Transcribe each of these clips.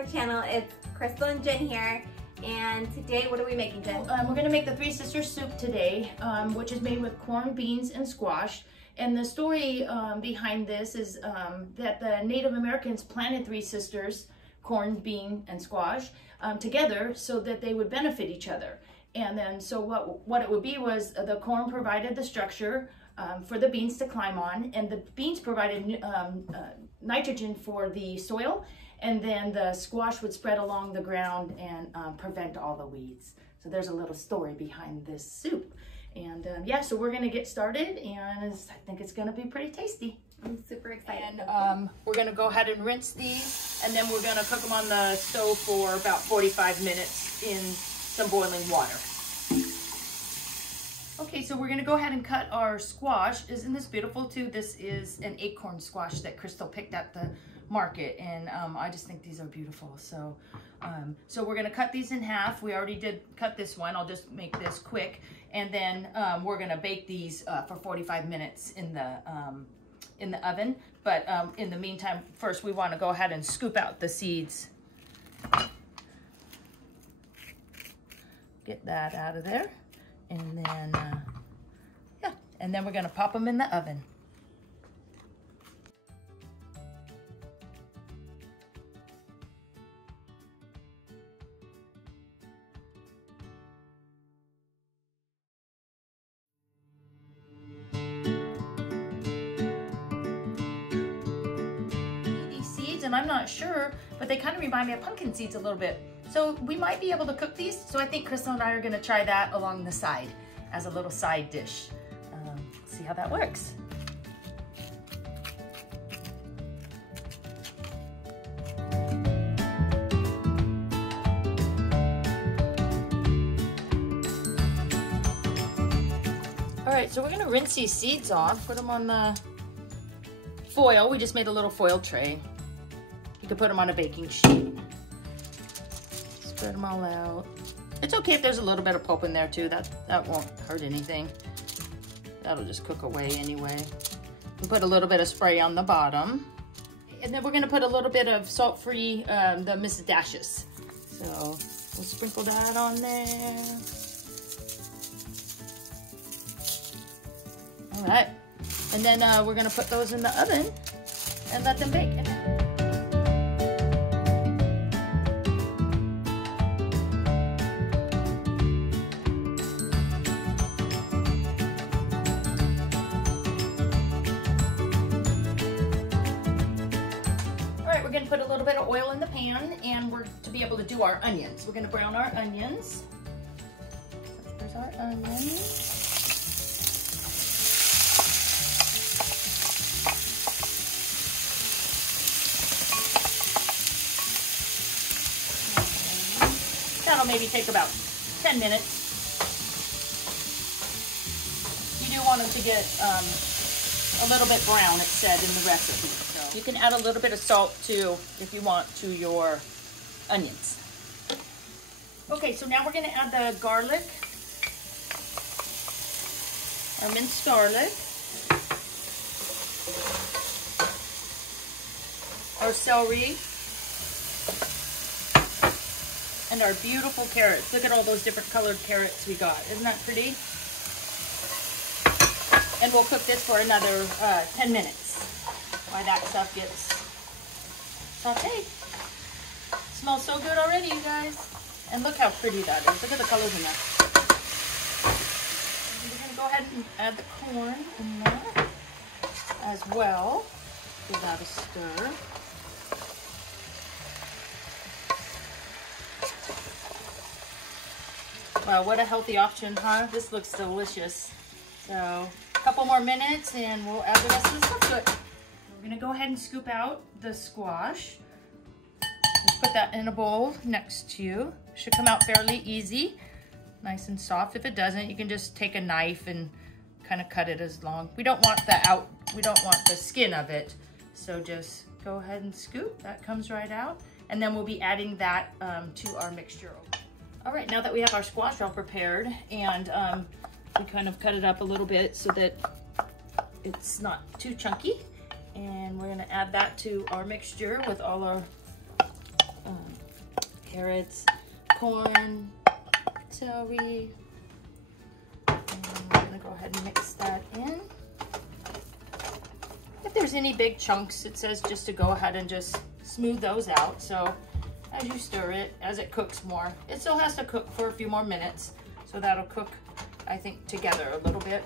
our channel. It's Crystal and Jen here, and today what are we making, Jen? We're gonna make the Three Sisters soup today, which is made with corn, beans, and squash. And the story behind this is that the Native Americans planted Three Sisters, corn, bean, and squash, together so that they would benefit each other. And then so what it would be was the corn provided the structure for the beans to climb on, and the beans provided nitrogen for the soil, and then the squash would spread along the ground and prevent all the weeds. So there's a little story behind this soup. And yeah, so we're gonna get started, and I think it's gonna be pretty tasty. I'm super excited. And we're gonna go ahead and rinse these, and then we're gonna cook them on the stove for about 45 minutes in some boiling water. Okay, so we're gonna go ahead and cut our squash. Isn't this beautiful too? This is an acorn squash that Crystal picked at the market, and I just think these are beautiful. So so we're gonna cut these in half. We already did cut this one. I'll just make this quick, and then we're gonna bake these for 45 minutes in the oven. But in the meantime, first we want to go ahead and scoop out the seeds. Get that out of there. And then, yeah, and then we're gonna pop them in the oven. These seeds, and I'm not sure, but they kind of remind me of pumpkin seeds a little bit. So we might be able to cook these. So I think Crystal and I are gonna try that along the side as a little side dish. See how that works. All right, so we're gonna rinse these seeds off, put them on the foil. We just made a little foil tray. You could put them on a baking sheet. Spread them all out. It's okay if there's a little bit of pulp in there too. That won't hurt anything. That'll just cook away anyway. We put a little bit of spray on the bottom. And then we're gonna put a little bit of salt-free, the Mrs. Dashes. So we'll sprinkle that on there. All right. And then we're gonna put those in the oven and let them bake. We're gonna put a little bit of oil in the pan, and we're to be able to do our onions. We're gonna brown our onions. There's our onions. That'll maybe take about 10 minutes. You do want them to get a little bit brown, it said in the recipe. So you can add a little bit of salt too, if you want, to your onions. Okay, so now we're gonna add the garlic, our minced garlic, our celery, and our beautiful carrots. Look at all those different colored carrots we got. Isn't that pretty? And we'll cook this for another 10 minutes while that stuff gets sauteed. Smells so good already, you guys. And look how pretty that is. Look at the colors in that. And we're gonna go ahead and add the corn in there as well. Give that a stir. Wow, what a healthy option, huh? This looks delicious. So a couple more minutes and we'll add the rest of the stuff to it. We're gonna go ahead and scoop out the squash. Just put that in a bowl next to you. Should come out fairly easy, nice and soft. If it doesn't, you can just take a knife and kind of cut it as long. We don't want the skin of it. So just go ahead and scoop, that comes right out. And then we'll be adding that to our mixture. All right, now that we have our squash all prepared, and we kind of cut it up a little bit so that it's not too chunky. And we're gonna add that to our mixture with all our carrots, corn, celery. And I'm gonna go ahead and mix that in. If there's any big chunks, it says just to go ahead and just smooth those out. So as you stir it, as it cooks more, it still has to cook for a few more minutes. So that'll cook, I think, together a little bit.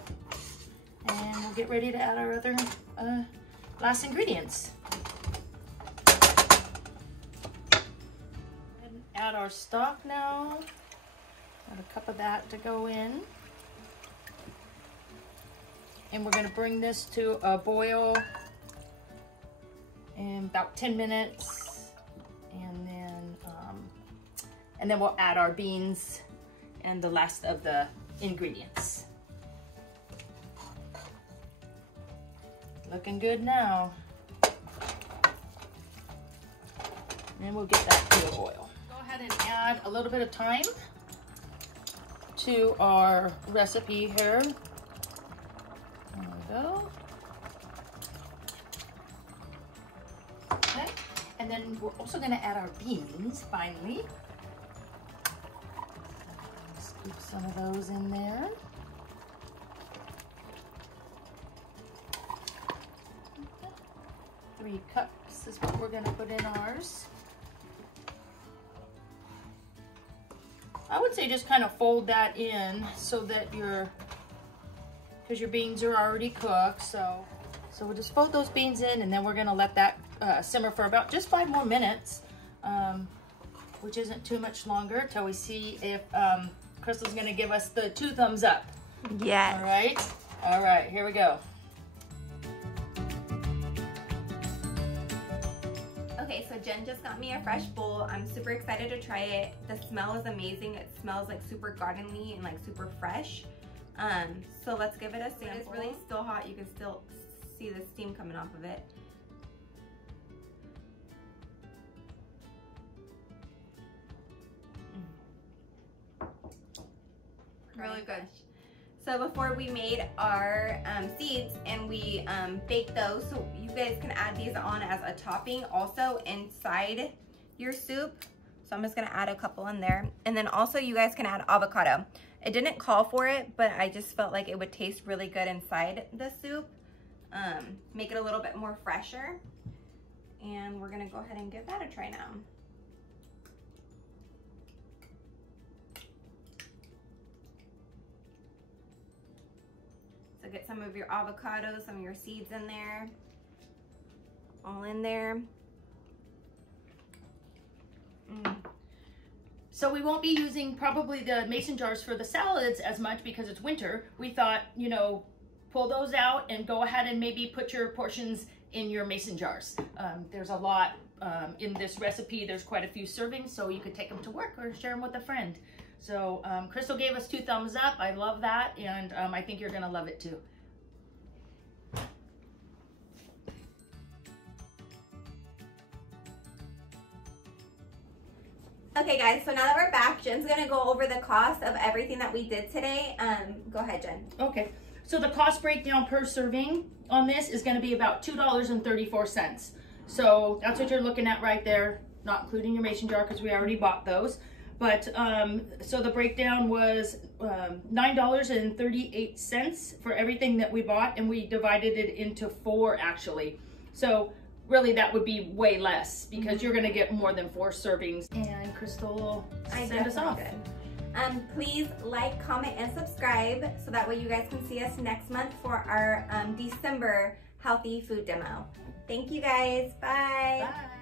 And we'll get ready to add our other last ingredients. And add our stock now. Add a cup of that to go in. And we're gonna bring this to a boil in about 10 minutes. And then we'll add our beans and the last of the ingredients. Looking good now. And we'll get that to a boil. Go ahead and add a little bit of thyme to our recipe here. There we go. Okay, and then we're also gonna add our beans finally. Scoop some of those in there. 3 cups is what we're gonna put in ours. I would say just kind of fold that in so that because your beans are already cooked, so we'll just fold those beans in, and then we're gonna let that simmer for about just 5 more minutes, which isn't too much longer, till we see if Crystal's gonna give us the 2 thumbs up. Yes. All right, here we go. Okay, so Jen just got me a fresh bowl. I'm super excited to try it. The smell is amazing. It smells like super gardenly and like super fresh. So let's give it a sample. It's really still hot. You can still see the steam coming off of it. Really good. So before we made our seeds and we baked those, so you guys can add these on as a topping also inside your soup. So I'm just gonna add a couple in there. And then also you guys can add avocado. It didn't call for it, but I just felt like it would taste really good inside the soup. Make it a little bit more fresher. And we're gonna go ahead and give that a try now. So get some of your avocado, some of your seeds in there, all in there. So we won't be using probably the mason jars for the salads as much because it's winter. We thought, you know, pull those out and go ahead and maybe put your portions in your mason jars. There's a lot in this recipe. There's quite a few servings, so you could take them to work or share them with a friend. So Crystal gave us 2 thumbs up. I love that, and I think you're gonna love it too. Okay guys, so now that we're back, Jen's gonna go over the cost of everything that we did today. Go ahead, Jen. Okay, so the cost breakdown per serving on this is gonna be about $2.34. So that's what you're looking at right there, not including your mason jar because we already bought those. But so the breakdown was $9.38 for everything that we bought, and we divided it into 4 actually. So really that would be way less because you're gonna get more than 4 servings. And Crystal will send us off. Please like, comment, and subscribe so that way you guys can see us next month for our December healthy food demo. Thank you guys. Bye. Bye.